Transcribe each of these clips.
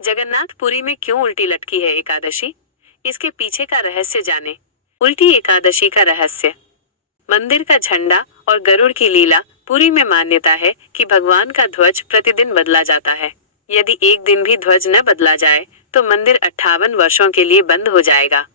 जगन्नाथपुरी में क्यों उल्टी लटकी है एकादशी? इसके पीछे का रहस्य जाने। उल्टी एकादशी का रहस्य। मंदिर का झंडा और गरुड़ की लीला। पुरी में मान्यता है कि भगवान का ध्वज प्रतिदिन बदला जाता है। यदि एक दिन भी ध्वज न बदला जाए तो मंदिर 58 वर्षों के लिए बंद हो जाएगा।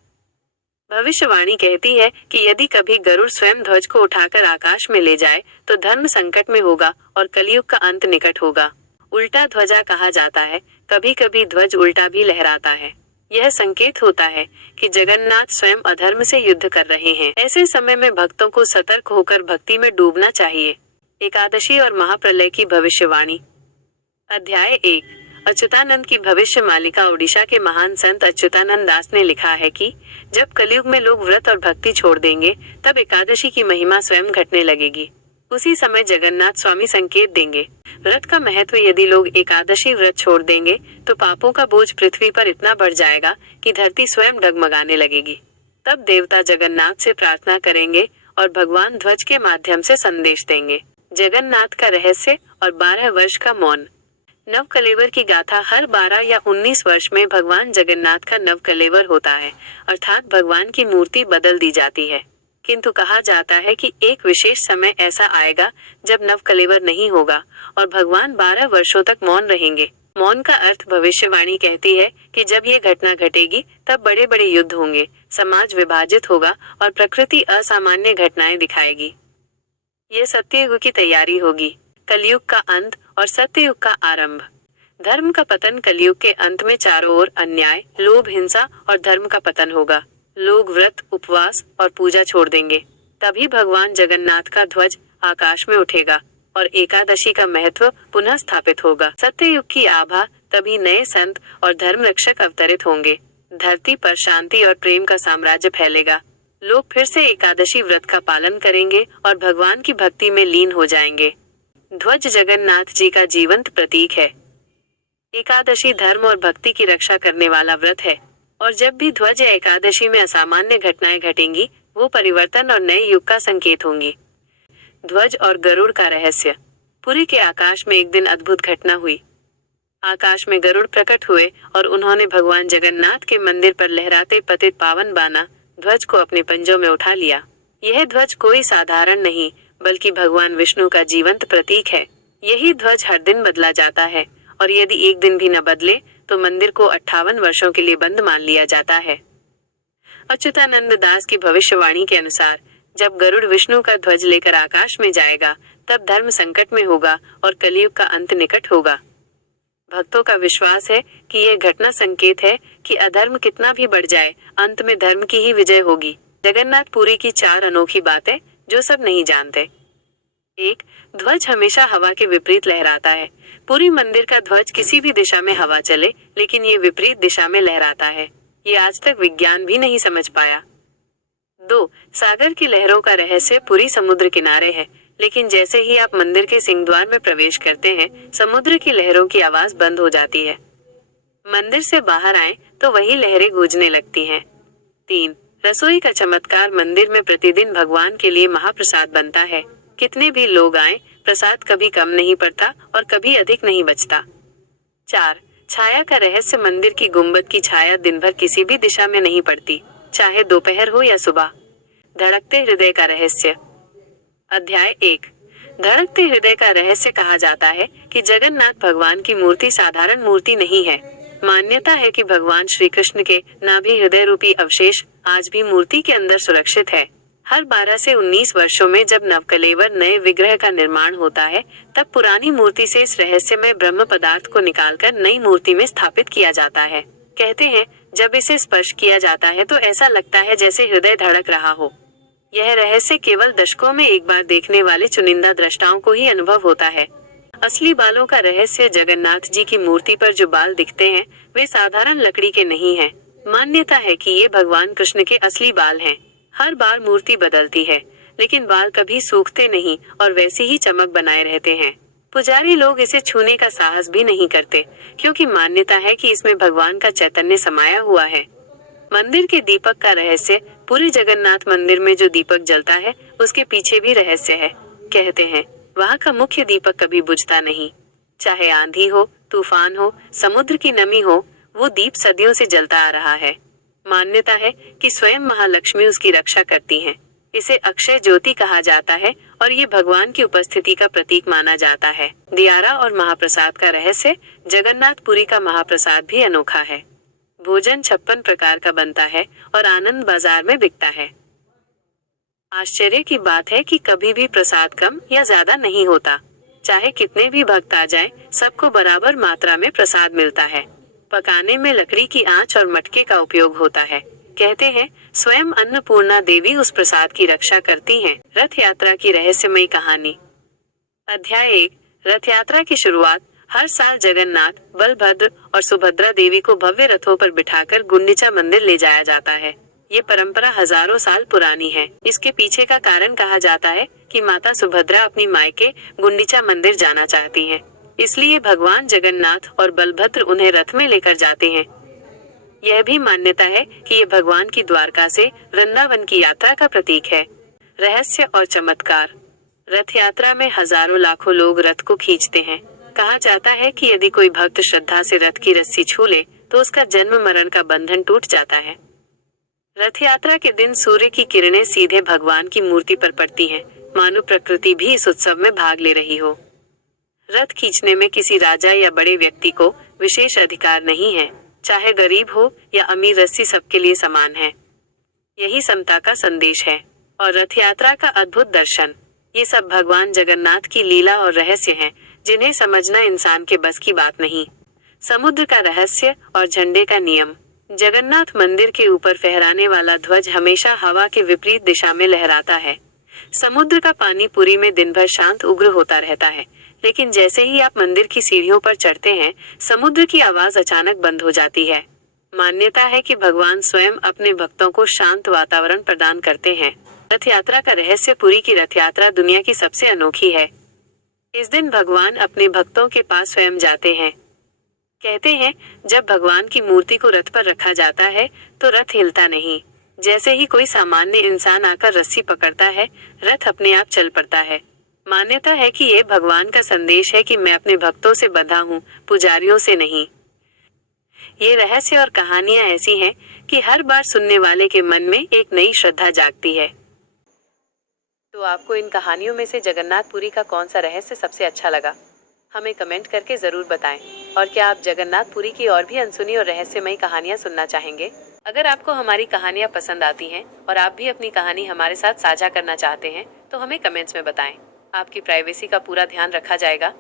भविष्यवाणी कहती है कि यदि कभी गरुड़ स्वयं ध्वज को उठाकर आकाश में ले जाए तो धर्म संकट में होगा और कलयुग का अंत निकट होगा। उल्टा ध्वजा कहा जाता है। कभी कभी ध्वज उल्टा भी लहराता है। यह संकेत होता है कि जगन्नाथ स्वयं अधर्म से युद्ध कर रहे हैं। ऐसे समय में भक्तों को सतर्क होकर भक्ति में डूबना चाहिए। एकादशी और महाप्रलय की भविष्यवाणी। अध्याय 1। अच्युतानंद की भविष्य मालिका। ओडिशा के महान संत अच्युतानंद दास ने लिखा है कि जब कलयुग में लोग व्रत और भक्ति छोड़ देंगे तब एकादशी की महिमा स्वयं घटने लगेगी। उसी समय जगन्नाथ स्वामी संकेत देंगे। व्रत का महत्व। यदि लोग एकादशी व्रत छोड़ देंगे तो पापों का बोझ पृथ्वी पर इतना बढ़ जाएगा कि धरती स्वयं डगमगाने लगेगी। तब देवता जगन्नाथ से प्रार्थना करेंगे और भगवान ध्वज के माध्यम से संदेश देंगे। जगन्नाथ का रहस्य और 12 वर्ष का मौन। नवकलेवर की गाथा। हर 12 या 19 वर्ष में भगवान जगन्नाथ का नवकलेवर होता है, अर्थात भगवान की मूर्ति बदल दी जाती है। किंतु कहा जाता है कि एक विशेष समय ऐसा आएगा जब नवकलेवर नहीं होगा और भगवान 12 वर्षों तक मौन रहेंगे। मौन का अर्थ। भविष्यवाणी कहती है कि जब ये घटना घटेगी तब बड़े बड़े युद्ध होंगे, समाज विभाजित होगा और प्रकृति असामान्य घटनाएं दिखाएगी। ये सत्ययुग की तैयारी होगी। कलयुग का अंत और सत्ययुग का आरंभ। धर्म का पतन। कलयुग के अंत में चारों ओर अन्याय, लोभ, हिंसा और धर्म का पतन होगा। लोग व्रत, उपवास और पूजा छोड़ देंगे। तभी भगवान जगन्नाथ का ध्वज आकाश में उठेगा और एकादशी का महत्व पुनः स्थापित होगा। सत्ययुग की आभा। तभी नए संत और धर्म रक्षक अवतरित होंगे। धरती पर शांति और प्रेम का साम्राज्य फैलेगा। लोग फिर से एकादशी व्रत का पालन करेंगे और भगवान की भक्ति में लीन हो जाएंगे। ध्वज जगन्नाथ जी का जीवंत प्रतीक है। एकादशी धर्म और भक्ति की रक्षा करने वाला व्रत है और जब भी ध्वज या एकादशी में असामान्य घटनाएं घटेंगी वो परिवर्तन और नए युग का संकेत होंगी। ध्वज और गरुड़ का रहस्य। पुरी के आकाश में एक दिन अद्भुत घटना हुई। आकाश में गरुड़ प्रकट हुए और उन्होंने भगवान जगन्नाथ के मंदिर पर लहराते पतित पावन बाना ध्वज को अपने पंजों में उठा लिया। यह ध्वज कोई साधारण नहीं बल्कि भगवान विष्णु का जीवंत प्रतीक है। यही ध्वज हर दिन बदला जाता है और यदि एक दिन भी न बदले तो मंदिर को 58 वर्षों के लिए बंद मान लिया जाता है। अच्युतानंद दास की भविष्यवाणी के अनुसार जब गरुड़ विष्णु का ध्वज लेकर आकाश में जाएगा तब धर्म संकट में होगा और कलयुग का अंत निकट होगा। भक्तों का विश्वास है कि यह घटना संकेत है कि अधर्म कितना भी बढ़ जाए अंत में धर्म की ही विजय होगी। जगन्नाथपुरी की 4 अनोखी बातें जो सब नहीं जानते। 1. ध्वज हमेशा हवा के विपरीत लहराता है। पुरी मंदिर का ध्वज किसी भी दिशा में हवा चले लेकिन ये विपरीत दिशा में लहराता है। ये आज तक विज्ञान भी नहीं समझ पाया। 2. सागर की लहरों का रहस्य। पुरी समुद्र किनारे है लेकिन जैसे ही आप मंदिर के सिंहद्वार में प्रवेश करते हैं समुद्र की लहरों की आवाज बंद हो जाती है। मंदिर से बाहर आए तो वही लहरें गूंजने लगती हैं। 3. रसोई का चमत्कार। मंदिर में प्रतिदिन भगवान के लिए महाप्रसाद बनता है। कितने भी लोग आए प्रसाद कभी कम नहीं पड़ता और कभी अधिक नहीं बचता। 4. छाया का रहस्य। मंदिर की गुंबद की छाया दिन भर किसी भी दिशा में नहीं पड़ती, चाहे दोपहर हो या सुबह। धड़कते हृदय का रहस्य। अध्याय 1। धड़कते हृदय का रहस्य। कहा जाता है कि जगन्नाथ भगवान की मूर्ति साधारण मूर्ति नहीं है। मान्यता है कि भगवान श्री कृष्ण के नाभि हृदय रूपी अवशेष आज भी मूर्ति के अंदर सुरक्षित है। हर 12 से 19 वर्षों में जब नवकलेवर नए विग्रह का निर्माण होता है तब पुरानी मूर्ति से इस रहस्यमय ब्रह्म पदार्थ को निकालकर नई मूर्ति में स्थापित किया जाता है। कहते हैं जब इसे स्पर्श किया जाता है तो ऐसा लगता है जैसे हृदय धड़क रहा हो। यह रहस्य केवल दशकों में एक बार देखने वाले चुनिंदा दृष्टाओं को ही अनुभव होता है। असली बालों का रहस्य। जगन्नाथ जी की मूर्ति पर जो बाल दिखते हैं वे साधारण लकड़ी के नहीं हैं। मान्यता है कि ये भगवान कृष्ण के असली बाल हैं। हर बार मूर्ति बदलती है लेकिन बाल कभी सूखते नहीं और वैसी ही चमक बनाए रहते हैं। पुजारी लोग इसे छूने का साहस भी नहीं करते क्योंकि मान्यता है कि इसमें भगवान का चैतन्य समाया हुआ है। मंदिर के दीपक का रहस्य। पूरे जगन्नाथ मंदिर में जो दीपक जलता है उसके पीछे भी रहस्य है। कहते हैं वहाँ का मुख्य दीपक कभी बुझता नहीं, चाहे आंधी हो, तूफान हो, समुद्र की नमी हो, वो दीप सदियों से जलता आ रहा है। मान्यता है कि स्वयं महालक्ष्मी उसकी रक्षा करती हैं। इसे अक्षय ज्योति कहा जाता है और ये भगवान की उपस्थिति का प्रतीक माना जाता है। दियारा और महाप्रसाद का रहस्य। जगन्नाथपुरी का महाप्रसाद भी अनोखा है। भोजन 56 प्रकार का बनता है और आनंद बाजार में बिकता है। आश्चर्य की बात है कि कभी भी प्रसाद कम या ज्यादा नहीं होता। चाहे कितने भी भक्त आ जाएं, सबको बराबर मात्रा में प्रसाद मिलता है। पकाने में लकड़ी की आंच और मटके का उपयोग होता है। कहते हैं स्वयं अन्नपूर्णा देवी उस प्रसाद की रक्षा करती हैं। रथ यात्रा की रहस्यमयी कहानी। अध्याय 1। रथ यात्रा की शुरुआत। हर साल जगन्नाथ, बलभद्र और सुभद्रा देवी को भव्य रथों पर बिठाकर गुंडीचा मंदिर ले जाया जाता है। ये परंपरा हजारों साल पुरानी है। इसके पीछे का कारण कहा जाता है कि माता सुभद्रा अपनी मायके गुंडीचा मंदिर जाना चाहती हैं। इसलिए भगवान जगन्नाथ और बलभद्र उन्हें रथ में लेकर जाते हैं। यह भी मान्यता है कि ये भगवान की द्वारका से वृंदावन की यात्रा का प्रतीक है। रहस्य और चमत्कार। रथ यात्रा में हजारों लाखों लोग रथ को खींचते हैं। कहा जाता है कि यदि कोई भक्त श्रद्धा से रथ की रस्सी छू ले तो उसका जन्म मरण का बंधन टूट जाता है। रथ यात्रा के दिन सूर्य की किरणें सीधे भगवान की मूर्ति पर पड़ती हैं, मानो प्रकृति भी इस उत्सव में भाग ले रही हो। रथ खींचने में किसी राजा या बड़े व्यक्ति को विशेष अधिकार नहीं है। चाहे गरीब हो या अमीर, रस्सी सबके लिए समान है। यही समता का संदेश है। और रथ यात्रा का अद्भुत दर्शन। ये सब भगवान जगन्नाथ की लीला और रहस्य हैं, जिन्हें समझना इंसान के बस की बात नहीं। समुद्र का रहस्य और झंडे का नियम। जगन्नाथ मंदिर के ऊपर फहराने वाला ध्वज हमेशा हवा के विपरीत दिशा में लहराता है। समुद्र का पानी पुरी में दिन भर शांत उग्र होता रहता है, लेकिन जैसे ही आप मंदिर की सीढ़ियों पर चढ़ते हैं, समुद्र की आवाज अचानक बंद हो जाती है। मान्यता है कि भगवान स्वयं अपने भक्तों को शांत वातावरण प्रदान करते हैं। रथ यात्रा का रहस्य। पुरी की रथ यात्रा दुनिया की सबसे अनोखी है। इस दिन भगवान अपने भक्तों के पास स्वयं जाते हैं। कहते हैं जब भगवान की मूर्ति को रथ पर रखा जाता है तो रथ हिलता नहीं। जैसे ही कोई सामान्य इंसान आकर रस्सी पकड़ता है, रथ अपने आप चल पड़ता है। मान्यता है कि ये भगवान का संदेश है कि मैं अपने भक्तों से बंधा हूँ, पुजारियों से नहीं। ये रहस्य और कहानियां ऐसी हैं कि हर बार सुनने वाले के मन में एक नई श्रद्धा जागती है। तो आपको इन कहानियों में से जगन्नाथपुरी का कौन सा रहस्य सबसे अच्छा लगा? हमें कमेंट करके जरूर बताएं। और क्या आप जगन्नाथपुरी की और भी अनसुनी और रहस्यमयी कहानियां सुनना चाहेंगे? अगर आपको हमारी कहानियां पसंद आती हैं और आप भी अपनी कहानी हमारे साथ साझा करना चाहते हैं तो हमें कमेंट्स में बताएं। आपकी प्राइवेसी का पूरा ध्यान रखा जाएगा।